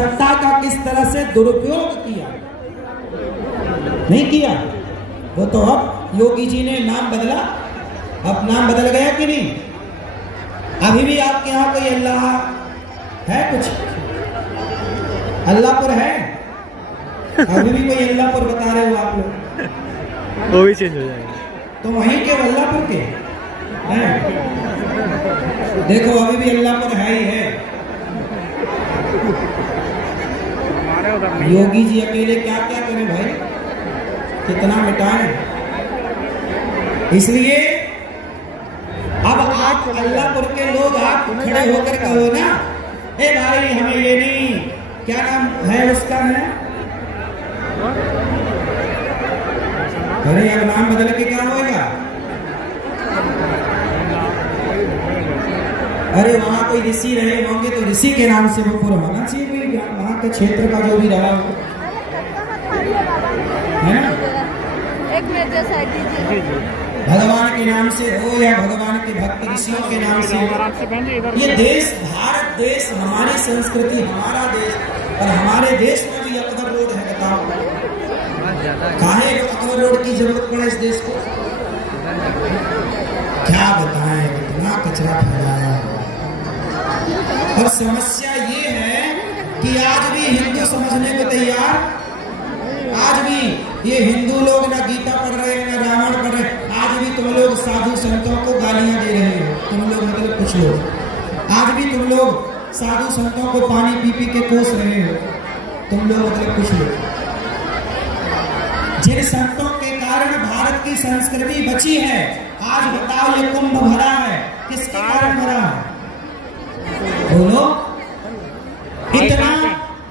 सत्ता का किस तरह से दुरुपयोग किया, नहीं किया। वो तो अब योगी जी ने नाम बदला, अब नाम बदल गया कि नहीं। अभी भी आपके यहाँ कोई अल्लाह है, कुछ अल्लाहपुर है, अभी भी कोई अल्लाहपुर बता रहे हो आप लोग, वो भी चेंज हो जाएगा। तो वहीं के अल्लाहपुर के हैं, देखो अभी भी अल्लाहपुर है ही है। योगी जी अकेले क्या क्या करें भाई, कितना मिटाएं। इसलिए अब आप अल्लाहपुर के लोग आप खड़े होकर कहो ना, ए भाई हमें ये नहीं, क्या नाम है उसका है, अरे अब नाम बदल के क्या होएगा। अरे वहां कोई ऋषि रहे होंगे तो ऋषि के नाम से वो पूरा होना चाहिए, वहां के क्षेत्र का जो भी रहा है ना, भगवान के नाम से हो या भगवान के भक्त ऋषियों के नाम से हो। ये देश, भारत देश, हमारी संस्कृति, हमारा देश, और हमारे देश में भी अकबर रोड है। बताओ काहे अकबर रोड की जरूरत पड़े इस देश को, क्या बताएं, कितना कचरा फैलाया। और समस्या ये है कि आज भी हिंदू समझने को तैयार, आज भी ये हिंदू लोग ना गीता पढ़ रहे हैं ना रामायण पढ़ रहे हैं। आज भी तुम लोग साधु संतों को गालियां दे रहे हो, तुम लोग मतलब कुछ लोग आज भी तुम लोग साधु संतों को पानी पी पी के कोस रहे हो, तुम लोग मतलब कुछ लोग। जिन संतों के कारण भारत की संस्कृति बची है, आज बताओ ये कुंभ भरा है, किसके कारण भरा है बोलो। इतना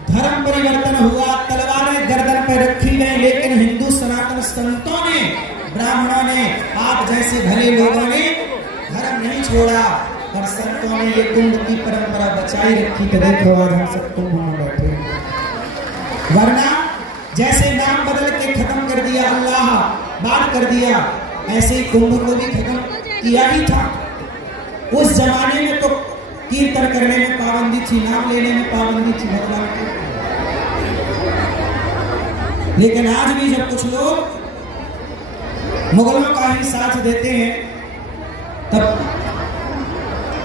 धर्म परिवर्तन हुआ, तलवारें गर्दन पर रखी गई, लेकिन हिंदू सनातन संतों ने, ब्राह्मणों ने, आप जैसे भले लोगों ने धर्म नहीं छोड़ा, और संतों ने ये कुंभ की परंपरा बचाई रखी। तो देखो आज हम सब कुंभ में बैठे, वरना जैसे नाम बदल के खत्म कर दिया, अल्लाह बात कर दिया, ऐसे ही कुंभ को भी खत्म किया ही था। उस जमाने में तो कीर्तन करने में पाबंदी थी, नाम लेने में पाबंदी थी भगवान की, लेकिन आज भी जब कुछ लोग मुगलों का ही साथ देते हैं तब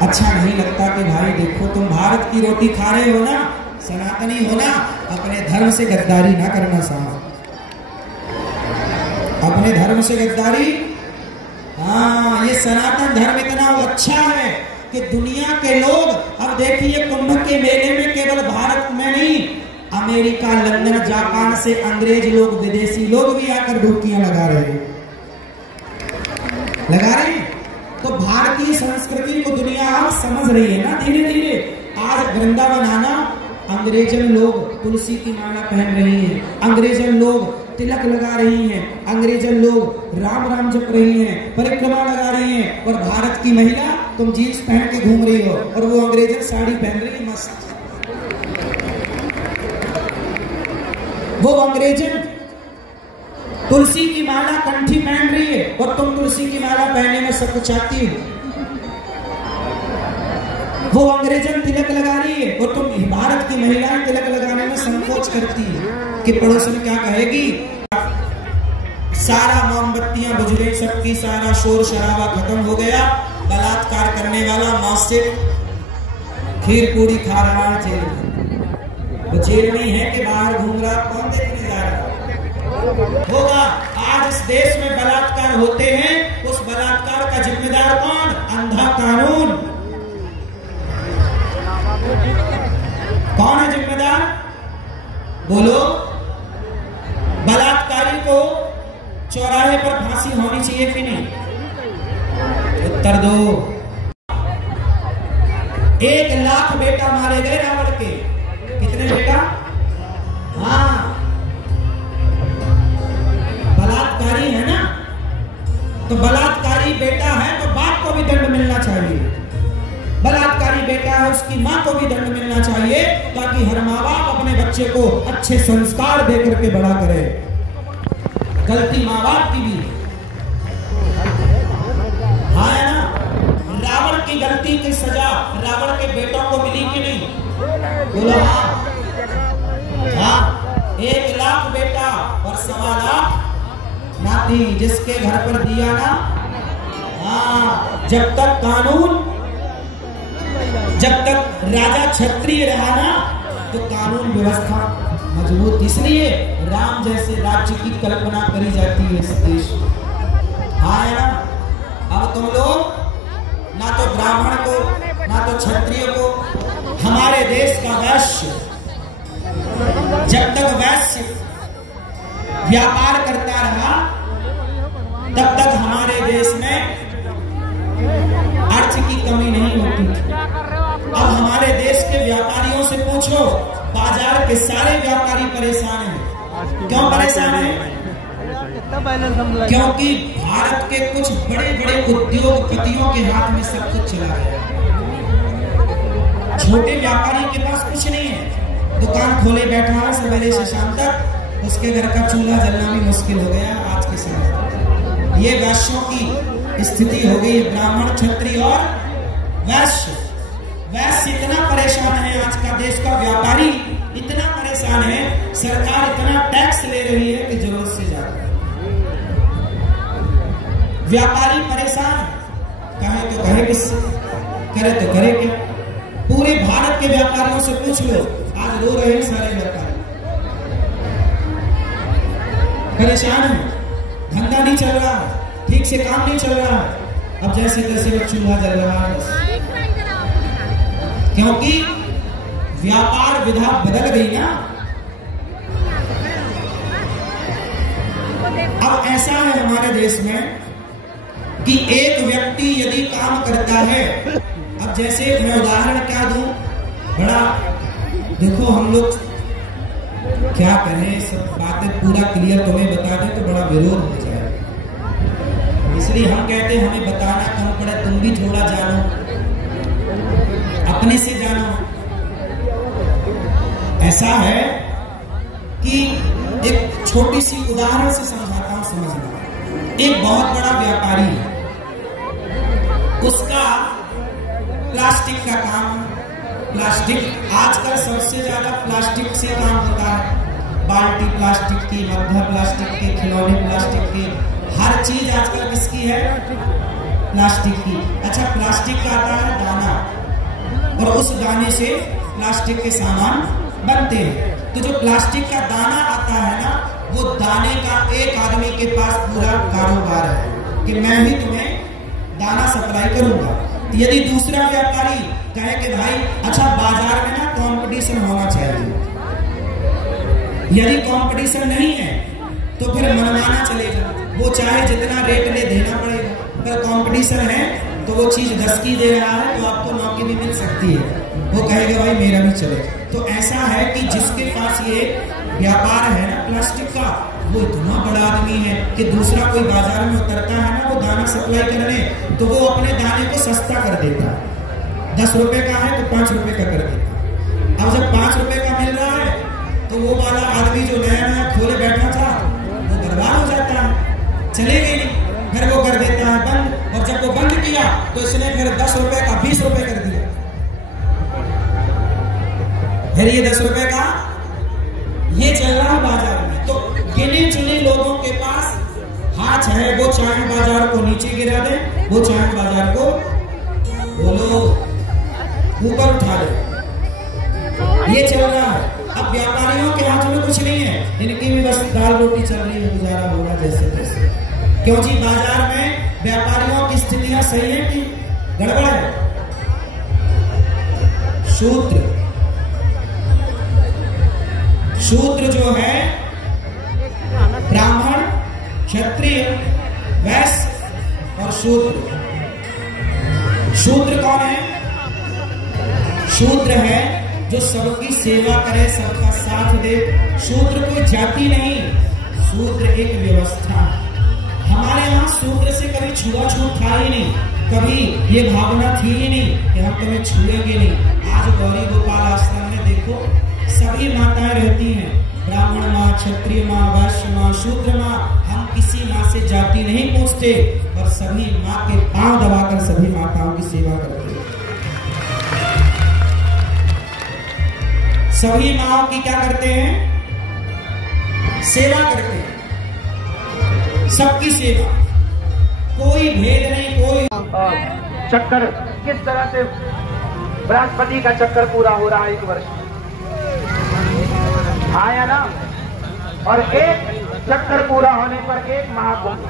अच्छा नहीं लगता कि भाई देखो तुम भारत की रोटी खा रहे हो ना, सनातनी हो ना, अपने धर्म से गद्दारी ना करना साहब, अपने धर्म से गद्दारी। हाँ, ये सनातन धर्म इतना अच्छा है कि दुनिया के लोग, अब देखिए कुंभ के मेले में केवल भारत में नहीं, अमेरिका, लंदन, जापान से अंग्रेज लोग, विदेशी लोग भी आकर डुबकियां लगा रहे हैं, लगा रहे हैं। तो भारतीय संस्कृति को दुनिया अब समझ रही है ना धीरे धीरे। आज वृंदावन आना, अंग्रेजन लोग तुलसी की माला पहन रही हैं, अंग्रेजन लोग तिलक लगा रही हैं, अंग्रेजन लोग राम राम जप रही हैं, परिक्रमा लगा रही हैं, और भारत की महिला तुम जीन्स पहन के घूम रही हो और वो अंग्रेजन साड़ी पहन रही है मस्त। वो अंग्रेजन तुलसी की माला कंठी पहन रही है और तुम तुलसी की माला पहनने में सकुचाती हो। वो अंग्रेजन तिलक लगा रही है और तुम भारत की महिलाएं तिलक लगाने में संकोच करती है कि पड़ोसन क्या कहेगी। सारा मोमबत्तियां बुझ गई सबकी, सारा शोर शराबा खत्म हो गया। बलात्कार करने वाला मां से खीर पूरी खा रहा है जेल में, वो जेल में है कि बाहर घूम रहा, कौन देखने जा रहा होगा। आज इस देश में बलात्कार होते हैं, उस बलात्कार का जिम्मेदार कौन? अंधा कानून। कौन है जिम्मेदार बोलो? बलात्कारी को चौराहे पर फांसी होनी चाहिए कि नहीं? उत्तर दो। 1 लाख बेटा मारे गए रावण के। कितने बेटा? हाँ, बलात्कारी है ना, तो बलात्कारी बेटा है तो बाप को भी दंड मिलना चाहिए। बलात्कारी बेटा है उसकी मां को भी दंड मिलना चाहिए, ताकि हर माँ बाप अपने बच्चे को अच्छे संस्कार देकर के बड़ा करे। गलती माँ बाप की भी हाँ है ना। रावण की गलती की सजा रावण के बेटों को मिली कि नहीं? बोलो हाँ। जी, जिसके घर पर दिया ना, हाँ, जब तक कानून, जब तक राजा क्षत्रिय रहा ना, तो कानून व्यवस्था मजबूत। इसलिए राम जैसे राज्य की कल्पना करी जाती है इस देश में। हाँ है ना। अब तुम लोग ना तो ब्राह्मण को ना तो क्षत्रिय को, हमारे देश का वैश्य, जब तक वैश्य व्यापार करता रहा तब तक हमारे देश में अर्थ की कमी नहीं होती थी। अब हमारे देश के व्यापारियों से पूछो, बाजार के सारे व्यापारी परेशान हैं। क्यों परेशान हैं? क्योंकि भारत के कुछ बड़े बड़े उद्योगपतियों के हाथ में सब कुछ चला गया। छोटे व्यापारी के पास कुछ नहीं है, दुकान खोले बैठा है सवेरे से शाम तक, उसके घर का चूल्हा जलना भी मुश्किल हो गया आज के समय। ये वैश्यों की स्थिति हो गई, ब्राह्मण क्षत्रिय और वैश्य। वैश्य इतना परेशान है, आज का देश का व्यापारी इतना परेशान है, सरकार इतना टैक्स ले रही है कि जरूरत से ज्यादा। व्यापारी परेशान, कहे तो कहे किससे, करे तो करे क्या? पूरे भारत के व्यापारियों से पूछ लो, आज रो रहे हैं सारे व्यापारी, परेशान है, धंधा नहीं चल रहा है, ठीक से काम नहीं चल रहा है। अब जैसे तैसे वो चूल्हा जल रहा है, क्योंकि व्यापार विधा बदल गई ना। अब ऐसा है हमारे देश में कि एक व्यक्ति यदि काम करता है, अब जैसे मैं उदाहरण क्या दूं, बड़ा देखो हम लोग क्या करें, सब बातें पूरा क्लियर तुम्हें बता दें तो बड़ा विरोध हो जाए, इसलिए हम कहते हैं हमें बताना कम पड़े, तुम भी थोड़ा जानो, अपने से जानो। ऐसा है कि एक छोटी सी उदाहरण से समझाता हूं, समझना। एक बहुत बड़ा व्यापारी है, उसका प्लास्टिक का काम, प्लास्टिक आजकल सबसे ज्यादा प्लास्टिक से काम होता है। बाल्टी प्लास्टिक की, मग्घा प्लास्टिक की, खिलौने प्लास्टिक की, हर चीज आजकल किसकी है? प्लास्टिक की। अच्छा, प्लास्टिक का आता है दाना, और उस दाने से प्लास्टिक के सामान बनते हैं। तो जो प्लास्टिक का दाना आता है ना, वो दाने का एक आदमी के पास पूरा कारोबार है कि मैं ही तुम्हें दाना सप्लाई करूंगा। तो यदि दूसरा व्यापारी कहे कि भाई अच्छा बाजार में ना कंपटीशन होना चाहिए, यदि कंपटीशन नहीं है तो फिर मनमाना चलेगा, वो चाहे जितना रेट ले देना पड़ेगा। अगर कंपटीशन है तो वो चीज 10 की दे रहा है तो आपको 9 की भी मिल सकती है, वो कहेगा भाई मेरा भी चलेगा। तो ऐसा है कि जिसके पास ये व्यापार है ना प्लास्टिक का, वो इतना बड़ा आदमी है कि दूसरा कोई बाजार में उतरता है ना वो दाना सप्लाई करने, तो वो अपने दाने को सस्ता कर देता है। 10 रुपए का है तो 5 रुपए का कर देता। अब जब 5 रुपए का मिल रहा है तो वो वाला आदमी जो नया नया खोले बैठा था वो बर्बाद हो जाता है, चलेगा ही नहीं, फिर वो कर देता है बंद। और जब वो बंद किया तो इसने फिर 10 रुपए का 20 रुपए कर दिया, फिर ये 10 रुपए का ये चल रहा है बाजार में। तो गिने चुने लोगों के पास हाथ है, वो चाहे बाजार को नीचे गिरा दे, वो चाहे बाजार को बोलो ऊपर उठा दे, ये चल रहा है। अब व्यापारियों के हाथ में कुछ नहीं है, इनकी भी बस दाल रोटी चल रही है, गुजारा हो रहा जैसे तैसे। क्यों जी? बाजार में व्यापारियों की स्थितियां सही है कि गड़बड़ है? शूद्र जो है, ब्राह्मण, क्षत्रिय, वैश्य और शूद्र। शूद्र कौन है? शूद्र है जो सबकी सेवा करे, सबका साथ दे। शूद्र कोई जाति नहीं, शूद्र एक व्यवस्था। हमारे यहाँ शूद्र से कभी छुआछूत था ही नहीं, कभी ये भावना थी ही नहीं कि हम तुम्हें छुएंगे नहीं। आज गौरी गोपाल आश्रम में देखो सभी माताएं रहती हैं, ब्राह्मण माँ, क्षत्रिय माँ, वैश्य माँ, शूद्र माँ। हम किसी माँ से जाति नहीं पूछते और सभी माँ के पांव दबाकर सभी माताओं की सेवा करते हैं। सभी माओं की क्या करते हैं? सेवा करते हैं। सबकी सेवा, कोई भेद नहीं, कोई चक्कर किस तरह से बृहस्पति का चक्कर पूरा हो रहा है 1 वर्ष आया ना। और एक चक्कर पूरा होने पर 1 महाकुंभ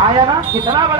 आया ना। कितना बड़ा